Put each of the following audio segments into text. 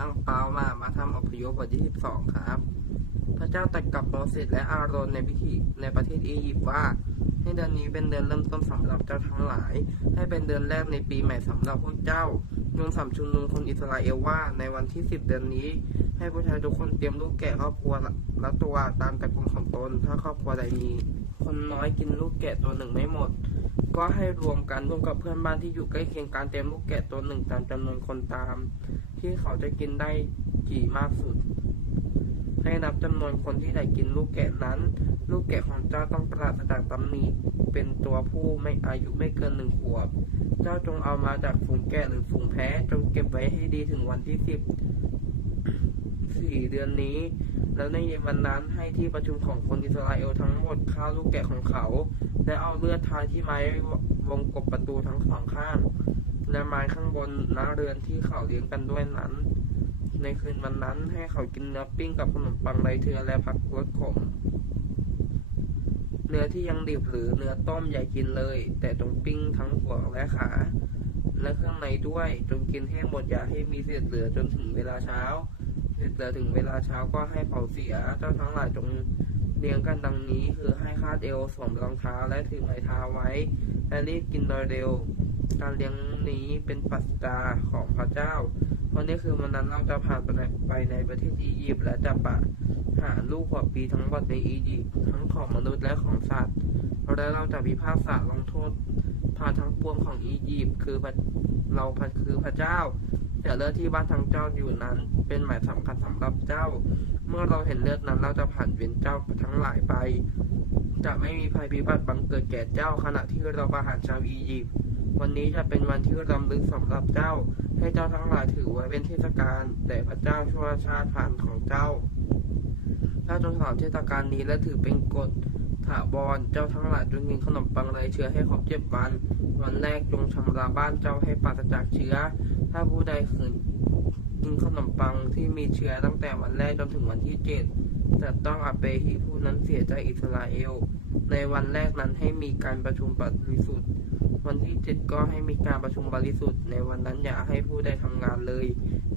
อังเปามา มาทำอพยพบทที่สิบสองครับ พระเจ้าตรัสกับโมเสสและอาโรนในพิธีในประเทศอียิปต์ว่า ให้เดือนนี้เป็นเดือนเริ่มต้นสำหรับเจ้าทั้งหลาย ให้เป็นเดือนแรกในปีใหม่สำหรับพวกเจ้าจงสำชุมนุมคนอิสราเอลว่าในวันที่สิบเดือนนี้ ให้ผู้ชายทุกคนเตรียมลูกแกะครอบครัวละละตัวตามตระกูลของตน ถ้าครอบครัวใดมี คนน้อยกินลูกแกะตัวหนึ่งไม่หมด ก็ให้รวมกันร่วมกับเพื่อนบ้านที่อยู่ใกล้เคียงการเตรียมลูกแกะตัวหนึ่งตามจำนวนคนตาม ที่เขาจะกินได้กี่มากสุด ให้นับจำนวนคนที่ได้กินลูกแกะนั้น ลูกแกะของเจ้าต้องปราศจากตำหนิเป็นตัวผู้ไม่อายุไม่เกินหนึ่งขวบ เจ้าจงเอามาจากฝูงแกะหรือฝูงแพะจงเก็บไว้ให้ดีถึงวันที่สิบ สี่เดือนนี้ แล้วในเย็นวันนั้นให้ที่ประชุมของคนอิสราเอลทั้งหมดฆ่าลูกแกะของเขา และเอาเลือดทาที่ไม้วงกบประตูทั้งสองข้าง และไม้ข้างบนหน้าเรือนที่เขาเลี้ยงกันด้วยนั้น ในคืนวันนั้นให้เขากินเนื้อปิ้งกับขนมปังไรเทือและผักรสขมเนื้อที่ยังดิบหรือเนื้อต้มอย่ากินเลย แต่จงปิ้งทั้งหัวและขา และเครื่องในด้วยจงกินให้หมดอย่าให้มีเศษเหลือจนถึงเวลาเช้า เศษเหลือถึงเวลาเช้าก็ให้เผาเสีย เจ้าทั้งหลายจงเลี้ยงกันดังนี้ คือให้คาดเอวสวมรองเท้าและถือไม้เท้าไว้ และรีบกินโดยเร็ว การเลี้ยงนี้เป็นปัสกาของพระเจ้า เพราะนี่คือวันนั้นเราจะผ่านไปในประเทศอียิปต์และจะปะหาลูกหัวปีทั้งหมดในอียิปต์ทั้งของมนุษย์และของสัตว์และเราจะพิพากษาลงโทษพาทั้งปวงของอียิปต์คือเราคือพระเจ้า แต่เลือดที่บ้านทางเจ้าอยู่นั้น เป็นหมายสำคัญสำหรับเจ้า เมื่อเราเห็นเลือดนั้นเราจะผ่านเวียนเจ้าทั้งหลายไป จะไม่มีภัยพิบัติบังเกิดแก่เจ้าขณะที่เราประหารชาวอียิปต์วันนี้จะเป็นวันที่รำลึกสำหรับเจ้า ให้เจ้าทั้งหลายถือไว้เป็นเทศกาลแต่พระเจ้าชั่วชาติผ่านของเจ้าเจ้าจงสอนเทศกาลนี้และถือเป็นกฎถาวรเจ้าทั้งหลายจงกินขนมปังไรเชื้อให้ครบเจ็ดวัน วันแรกจงชำระบ้านเจ้าให้ปราศจากเชื้อ ถ้าผู้ใดขืนกินขนมปังที่มีเชื้อตั้งแต่วันแรกจนถึงวันที่เจ็ดจะต้องอาเปหิผู้นั้นเสียใจอิสราเอล ในวันแรกนั้นให้มีการประชุมบริสุทธิ์ วันที่เจ็ดก็ให้มีการประชุมบริสุทธิ์ ในวันนั้นอย่าให้ผู้ใดทำงานเลย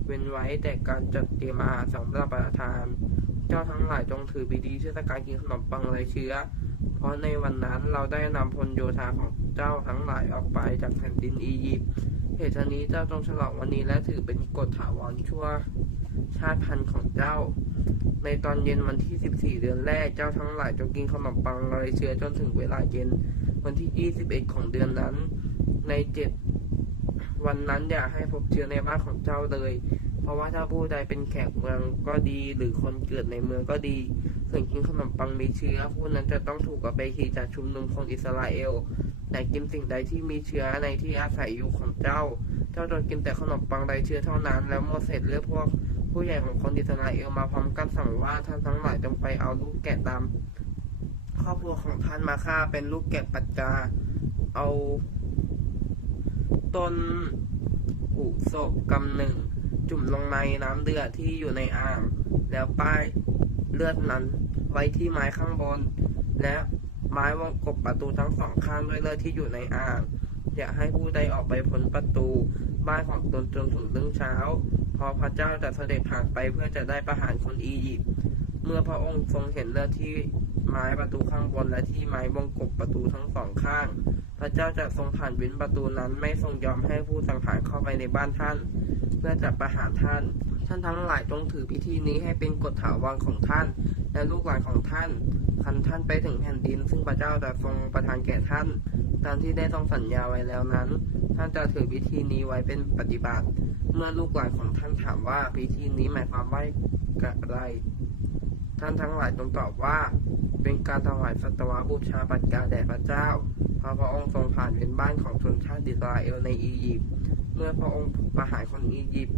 เว้นไว้แต่การจัดเตรียมอาหารสำหรับประทาน เจ้าทั้งหลายจงถือบิดีเทศกาลกินขนมปังไรเชื้อ เพราะในวันนั้นเราได้นำพลโยธาของ เจ้าทั้งหลายออกไปจากแผ่นดินอียิปต์เหตุนี้เจ้าจงฉลองวันนี้และถือเป็นกฎถาวรชั่วชาติพันธุ์ของเจ้า ในตอนเย็นวันที่ 14 เดือนแรกเจ้าทั้งหลายจงกินขนมปังไรเชื้อจนถึงเวลาเย็น วันที่ 21 ของเดือนนั้น ในเจ็ดวันนั้นอย่าให้พบเชื้อในบ้านของเจ้าเลย เพราะว่าถ้าผู้ใดเป็นแขกเมืองก็ดี หรือคนเกิดในเมืองก็ดีส่วนกินขนมปังมีเชื้อผู้นั้นจะต้องถูกเอาไปขี่จากชุมนุมคนอิสราเอล แต่กินสิ่งใดที่มีเชื้อในที่อาศัยอยู่ของเจ้า เจ้าจงกินแต่ขนมปังไรเชื้อเท่านั้น แล้วโมเสสเลือกพวกผู้ใหญ่ของคนอิสราเอลมาพร้อมกันสั่งว่าท่านทั้งหลายจงไปเอาลูกแกะดำครอบครัวของท่านมาฆ่าเป็นลูกแกะปัจจา เอาต้นอุศบกำหนึ่ง จุ่มลงในน้ำเดือดที่อยู่ในอ่าง แล้วป้ายเลือดนั้นไว้ที่ไม้ข้างบน และ ไม้วงกบประตูทั้งสองข้างด้วยเลือดที่อยู่ในอ่างอย่าให้ผู้ใดออกไปพ้นประตู บ้านของตนจนถึงรุ่งเช้า พอพระเจ้าจะเสด็จผ่านไปเพื่อจะได้ประหารคนอียิปต์เมื่อพระองค์ทรงเห็นเลือดที่ไม้ประตูข้างบนและที่ไม้วงกบประตูทั้งสองข้าง พระเจ้าจะทรงผ่านวินประตูนั้นไม่ทรงยอมให้ผู้สังหารเข้าไปในบ้านท่าน เพื่อจะประหารท่าน ท่านทั้งหลายจงถือพิธีนี้ให้เป็นกฎถาวรของท่าน และลูกหลานของท่านคันท่านไปถึงแผ่นดิน ซึ่งพระเจ้าจะทรงประทานแก่ท่าน ตามที่ได้ทรงสัญญาไว้แล้วนั้น ท่านจะถือพิธีนี้ไว้เป็นปฏิบัติ เมื่อลูกหลานของท่านถามว่าพิธีนี้หมายความว่าอะไร ท่านทั้งหลายจงตอบว่า เป็นการถวายสัตวบูชาปัจจาแด่พระเจ้าเพราะพระองค์ทรงผ่านเป็นบ้านของชนชาติอิสราเอลในอียิปต์ เมื่อพระองค์ประหารคนอียิปต์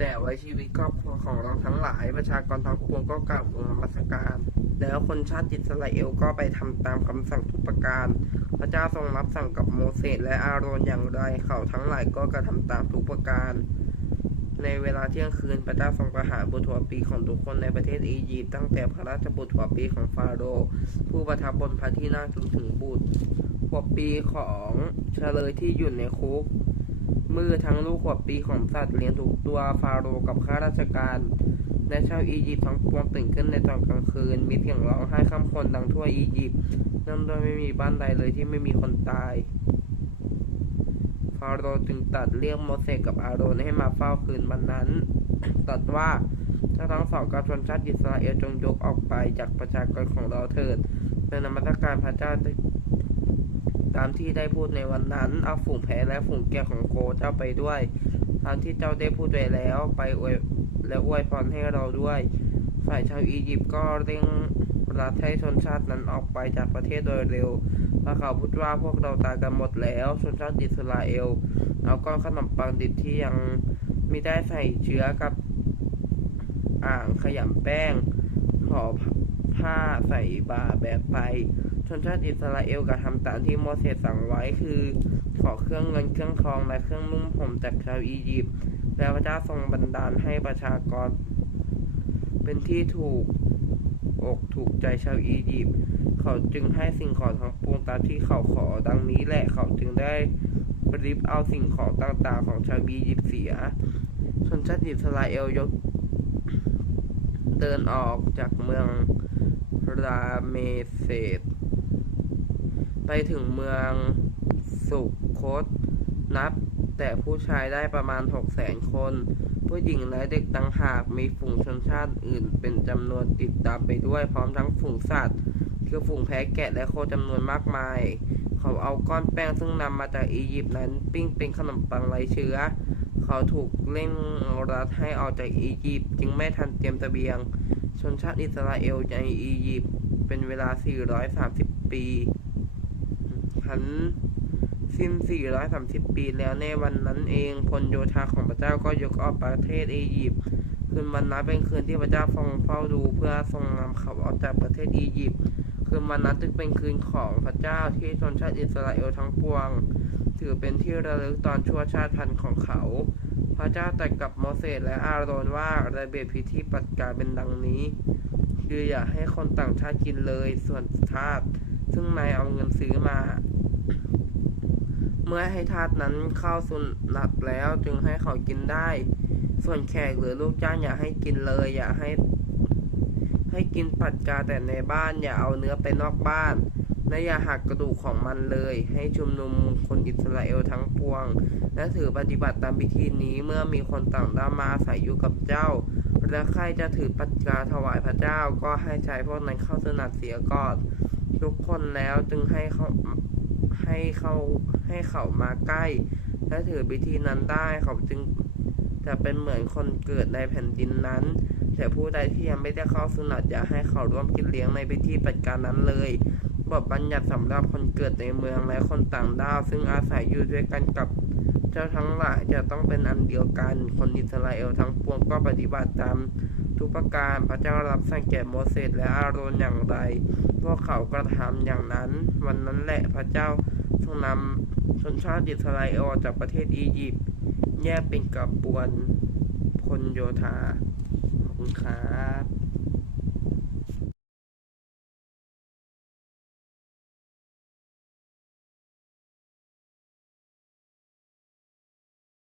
แต่ไว้ชีวิตครอบครัวของเราทั้งหลาย ประชากรทั้งปวงก็กล่าวลงนมัสการ แล้วคนชาติอิสราเอลก็ไปทำตามคำสั่งทุกประการ พระเจ้าทรงรับสั่งกับโมเสสและอาโรนอย่างไรเขาทั้งหลายก็กระทำตามทุกประการ ในเวลาเที่ยงคืนพระเจ้าทรงประหารบุตรหัวปีของทุกคนในประเทศอียิปต์ตั้งแต่พระราชบุตรหัวปีของฟาโรห์ผู้ประทับบนพระที่นั่งจนถึงบุตรหัวปีของเฉลยที่อยู่ในคุก มือทั้งลูกหัวปีของสัตว์เลี้ยงทุกตัวฟาโรห์กับข้าราชการและชาวอียิปต์ทั้งปวงตื่นขึ้นในตอนกลางคืน มีเสียงร้องไห้ข้ามคนดังทั่วอียิปต์นั่นโดยไม่มีบ้านใดเลยที่ไม่มีคนตาย ฟาโรห์จึงตัดเรียกโมเสสกับอาโรนให้มาเฝ้าคืนวันนั้นตรัสว่าเจ้าทั้งสองกับชนชาติอิสราเอลจงยกออกไปจากประชากรของเราเถิดเป็นนมัสการพระเจ้า ตามที่ได้พูดในวันนั้น เอาฝูงแพะและฝูงแกะของโคเจ้าไปด้วย ตามที่เจ้าได้พูดไว้แล้วไปอวยและอวยพรให้เราด้วย ฝ่ายชาวอียิปต์ก็เร่งรัดให้ชนชาตินั้นออกไปจากประเทศโดยเร็วพระเขาพูดว่าพวกเราตายกันหมดแล้ว ชนชาติอิสราเอลเอาก้อนขนมปังดิบที่ยังไม่ได้ใส่เชื้อกับอ่างขยำแป้งห่อผ้าใส่บาแบกไป ชนชาติอิสราเอลกระทำตามที่โมเสสสั่งไว้คือขอเครื่องเงินเครื่องทองและเครื่องนุ่มห่มจากชาวอียิปต์แล้วพระเจ้าทรงบันดาลให้ประชากร เป็นที่ถูกอกถูกใจชาวอียิปต์เขาจึงให้สิ่งของทั้งปวงตามที่เขาขอดังนี้แหละเขาจึงได้ริบเอาสิ่งของต่างๆ ของชาวอียิปต์เสียชนชาติอิสราเอลยกเดินออกจากเมืองราเมเสส ไปถึงเมืองสุโคตนับ แต่ผู้ชายได้ประมาณหกแสนคน ผู้หญิงและเด็กต่างหากมีฝูงชนชาติอื่น เป็นจำนวนติดตามไปด้วยพร้อมทั้งฝูงสัตว์ คือฝูงแพะแกะและโคจำนวนมากมาย เขาเอาก้อนแป้งซึ่งนำมาจากอียิปต์นั้น ปิ้งเป็นขนมปังไรเชื้อ เขาถูกเร่งรัดให้ออกจากอียิปต์จึงไม่ทันเตรียมตะเสบียง ชนชาติอิสราเอลในอียิปต์เป็นเวลา 430 ปี หันสิ้น 430 ปีแล้วในวันนั้นเองพลโยธาของพระเจ้าก็ยกออกประเทศอียิปต์คืนวันนั้นเป็นคืนที่พระเจ้าทรงเฝ้าดูเพื่อทรงนำเขาออกจากประเทศอียิปต์คืนวันนั้นจึงเป็นคืนของพระเจ้าที่ชนชาติอิสราเอลทั้งปวง ถือเป็นที่ระลึกตอนชั่วชาติพันธุ์ของเขา พระเจ้าตรัสกับโมเสสและอาโรนว่าระเบียบพิธีปฏิการเป็นดังนี้ คืออย่าให้คนต่างชาติกินเลยส่วนทาสซึ่งนายเอาเงินซื้อมา เมื่อให้ทาสนั้นเข้าสุนัตแล้วจึงให้เขากินได้ ส่วนแขกหรือลูกจ้างอย่าให้กินเลย อย่าให้ ให้กินปัดกาแต่ในบ้าน อย่าเอาเนื้อไปนอกบ้านและอย่าหักกระดูกของมันเลย ให้ชุมนุมคนอิสราเอลทั้งปวง และถือปฏิบัติตามพิธีนี้เมื่อมีคนต่างด้ามาอาศัยอยู่กับเจ้า และใครจะถือปัจจาถวายพระเจ้าก็ให้ใช้พวกนั้นเข้าสนัดเสียก่อนทุกคนแล้วจึงให้เขา ให้เขาให้เขามาใกล้ และถือพิธีนั้นได้เขาจึงจะเป็นเหมือนคนเกิดในแผ่นดินนั้น แต่ผู้ใดที่ยังไม่ได้เข้าสุนัตอย่าให้เขาร่วมกินเลี้ยงในพิธีปัดการนั้นเลยบทบัญญัติสำหรับคนเกิดในเมืองและคนต่างด้าว ซึ่งอาศัยอยู่ด้วยกันกับ เจ้าทั้งหลายจะต้องเป็นอันเดียวกัน คนอิสราเอลทั้งปวงก็ปฏิบัติตามทุกประการพระเจ้ารับสั่งแก่โมเสสและอาโรนอย่างไร พวกเขากระทำอย่างนั้น วันนั้นแหละพระเจ้าทรงนำชนชาติอิสราเอลจากประเทศอียิปต์แยกเป็นกระบวนพลโยธาขอบคุณครับ